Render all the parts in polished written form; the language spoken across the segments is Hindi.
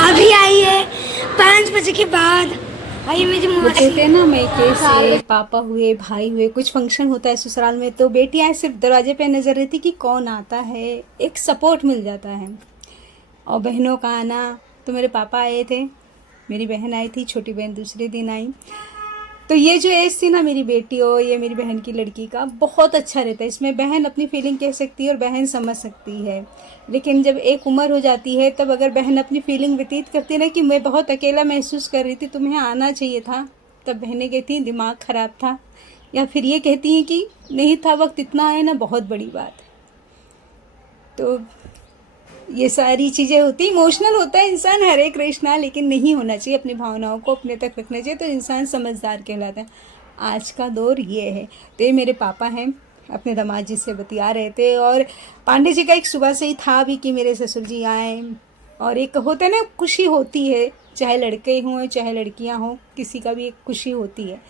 अभी आई है 5 बजे के बाद। आई मेरी वो मौसी। कहते हैं ना, मैं कैसे पापा हुए भाई हुए कुछ फंक्शन होता है ससुराल में तो बेटियां सिर्फ दरवाजे पे नजर रहती कि कौन आता है, एक सपोर्ट मिल जाता है। और बहनों का आना, तो मेरे पापा आए थे, मेरी बहन आई थी, छोटी बहन दूसरे दिन आई। तो ये जो एज थी ना मेरी बेटी और ये मेरी बहन की लड़की का, बहुत अच्छा रहता है। इसमें बहन अपनी फीलिंग कह सकती है और बहन समझ सकती है। लेकिन जब एक उम्र हो जाती है तब अगर बहन अपनी फीलिंग व्यतीत करती है ना कि मैं बहुत अकेला महसूस कर रही थी, तुम्हें आना चाहिए था, तब बहनें कहती हैं दिमाग ख़राब था, या फिर ये कहती हैं कि नहीं था वक्त, इतना आए ना बहुत बड़ी बात है। तो ये सारी चीज़ें होती, इमोशनल होता है इंसान, हरे कृष्णा, लेकिन नहीं होना चाहिए, अपनी भावनाओं को अपने तक रखना चाहिए, तो इंसान समझदार कहलाता है। आज का दौर ये है। तो ये मेरे पापा हैं, अपने दामाद जी से बतिया रहे थे। और पांडे जी का एक सुबह से ही था भी कि मेरे ससुर जी आए। और एक होता है ना, खुशी होती है, चाहे लड़के हों चाहे लड़कियां हों, किसी का भी एक खुशी होती है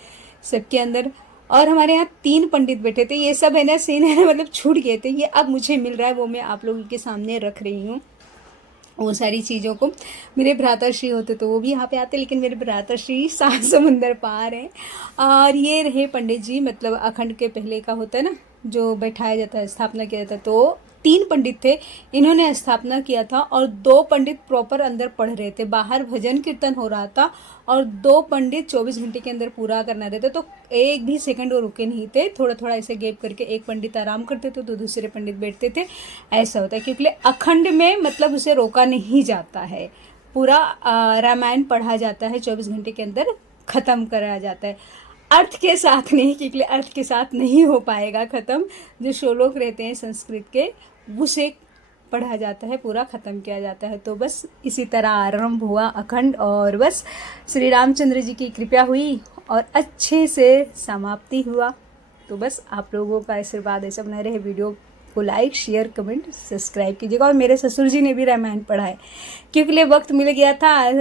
सबके अंदर। और हमारे यहाँ 3 पंडित बैठे थे, ये सब है ना सीन है ना, मतलब छूट गए थे, ये अब मुझे मिल रहा है, वो मैं आप लोगों के सामने रख रही हूँ वो सारी चीज़ों को। मेरे भ्राताश्री होते तो वो भी यहाँ पे आते, लेकिन मेरे भ्राताश्री 7 समुंदर पार हैं। और ये रहे पंडित जी, मतलब अखंड के पहले का होता है ना जो बैठाया जाता है, स्थापना किया जाता है, तो 3 पंडित थे, इन्होंने स्थापना किया था। और 2 पंडित प्रॉपर अंदर पढ़ रहे थे, बाहर भजन कीर्तन हो रहा था, और 2 पंडित 24 घंटे के अंदर पूरा करना रहता, तो एक भी सेकंड वो रुके नहीं थे। थोड़ा थोड़ा ऐसे गैप करके एक पंडित आराम करते थे तो दूसरे पंडित बैठते थे, ऐसा होता है। क्योंकि अखंड में मतलब उसे रोका नहीं जाता है, पूरा रामायण पढ़ा जाता है, 24 घंटे के अंदर ख़त्म कराया जाता है। अर्थ के साथ नहीं, क्योंकि अर्थ के साथ नहीं हो पाएगा ख़त्म। जो श्लोक रहते हैं संस्कृत के, उसे पढ़ा जाता है, पूरा ख़त्म किया जाता है। तो बस इसी तरह आरंभ हुआ अखंड, और बस श्री रामचंद्र जी की कृपा हुई और अच्छे से समाप्ति हुआ। तो बस आप लोगों का आशीर्वाद ऐसा बना रहे। वीडियो को लाइक शेयर कमेंट सब्सक्राइब कीजिएगा। और मेरे ससुर जी ने भी रामायण पढ़ा है, क्योंकि लिए वक्त मिल गया था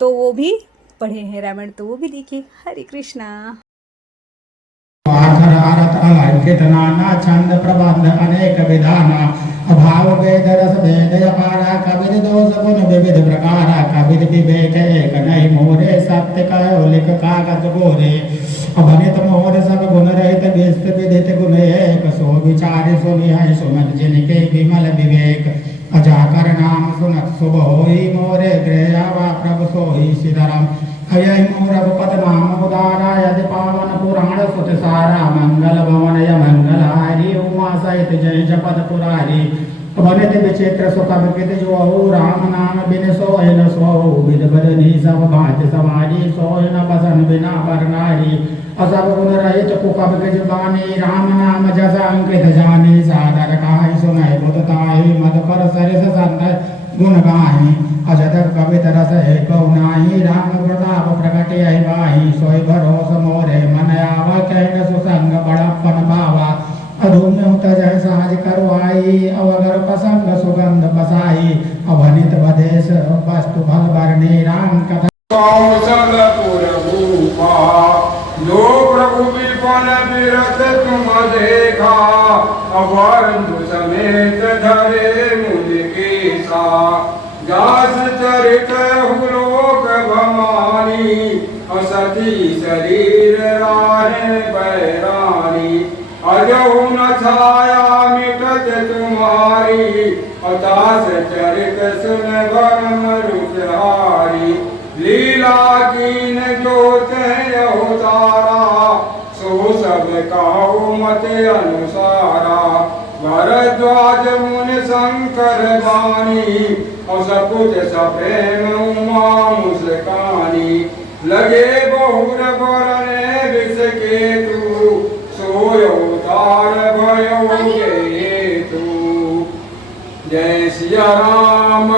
तो वो भी पढ़े हैं रामायण, तो वो भी देखिए। हरे कृष्णा। अलंकृत नाना छंद प्रबंध अनेक विधाना अभाव वेद रस भेद अपारा कविद दोष गुण विविध प्रकारा कविद विवेक एक नहीं मोरे सत्य कहो लिख कागज गोरे अभनित मोर सब गुण रहित व्यस्त विदित गुण एक सो विचार सुनिय सुमन जिनके विमल विवेक अजाकर नाम सुनत शुभ होई मोरे गृहवा प्रभु सोई सीताराम अयहि मोर पद नाम उदारा यदि पावन पुराण सुत सारा मंगल भवन य मंगल हारी उमा सहित जय जपद पुरारी वनित विचित्र सुख विकित जो राम नाम बिन सोय न सो विद बदनी सब भांति सवारी सोय न बसन बिना बर नारी असब गुण रहित कुकब के जुबानी राम नाम जस अंकित जानी सादर काहि सुनहि बुध ताहि मद पर सरिस संत गुण गाहि अजदक कवित रस है कौनाहि राम प्रताप प्रकट बाहि सोई भरोस मोरे मन आवा कहन सुसंग बड़प्पन भावा अधूम्य तजह साज करवाई अवगर पसंग सुगंध बसाई अवनित बदेश वस्तु भल बरने राम कथा कौशलपुर भूपा जो प्रभु विपन विरत तुम देखा अवरु समेत धरे मुझ केसा जास चरित हुलोक भवानी असती शरीर राहे बैरानी अजहु न छाया मिटत तुम्हारी अतास चरित सुन भरम रुचहारी लीला कीन जोत अवतारा सो सब कहो मत अनुसारा भरद्वाज मुनि शंकर बानी और सकुच सप्रेम उमा मुस्कानी लगे बहुर बरने विष केतु सोय अवतार भयो हेतु जय सिया राम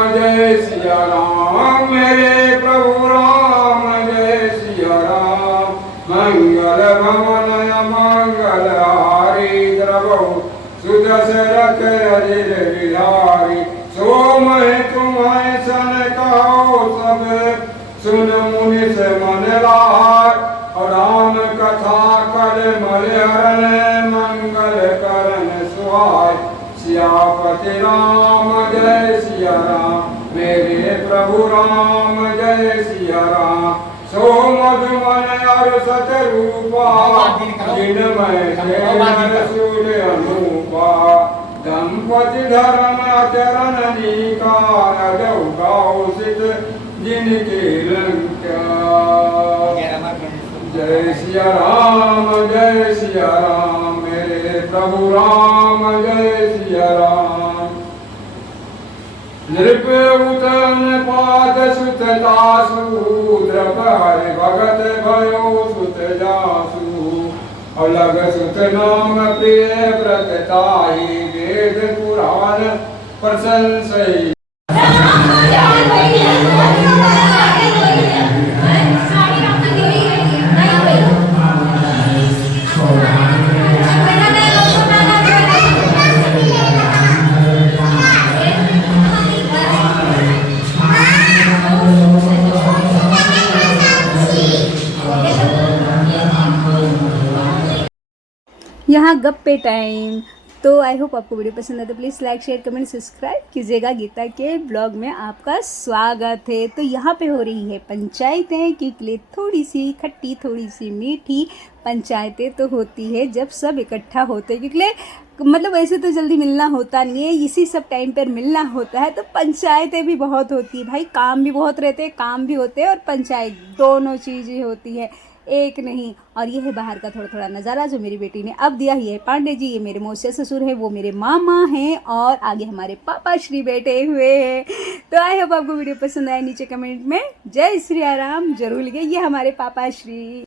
मेरे प्रभु राम जय सिया राम मंगल भवन मंगल हारी द्रवहु सुदशरथ अजिर बिहारी सोम तुम्हें सन कहो सब सुन मुनि से मन लाय और राम कथा कल मलहरण मंगल करण सुहाय सियापति राम जय सिया राम मेरे प्रभु प्रभु राम जय सिया राम। सो मधुमन और सतरूपा जिनमय सूर्य अनुपा। दंपति धर्म आचरण नीका गौसित जिनके लंका। जय सिया राम मेरे प्रभु राम जय सिया राम। नृपउतन पाद सुत दासु द्रपहरि भगत भयो सुत जासु। अलग सुत नाम प्रिय व्रतताई वेद पुराण प्रशंसई। यहाँ गप्पे टाइम। तो आई होप आपको वीडियो पसंद है तो please like share comment subscribe कीजिएगा। गीता के ब्लॉग में आपका स्वागत है। तो यहाँ पे हो रही है पंचायतें, क्योंकि थोड़ी सी खट्टी थोड़ी सी मीठी पंचायतें तो होती है जब सब इकट्ठा होते हैं, क्योंकि मतलब वैसे तो जल्दी मिलना होता नहीं है, इसी सब टाइम पर मिलना होता है। तो पंचायतें भी बहुत होती है भाई, काम भी बहुत रहते हैं, काम भी होते हैं और पंचायत दोनों चीज़ें होती है, एक नहीं। और ये है बाहर का थोड़ा थोड़ा नज़ारा जो मेरी बेटी ने अब दिया। ये है पांडे जी, ये मेरे मौसी ससुर है, वो मेरे मामा हैं और आगे हमारे पापा श्री बैठे हुए हैं। तो आई होप आपको वीडियो पसंद आए, नीचे कमेंट में जय श्री राम जरूर लिखिए। ये हमारे पापा श्री।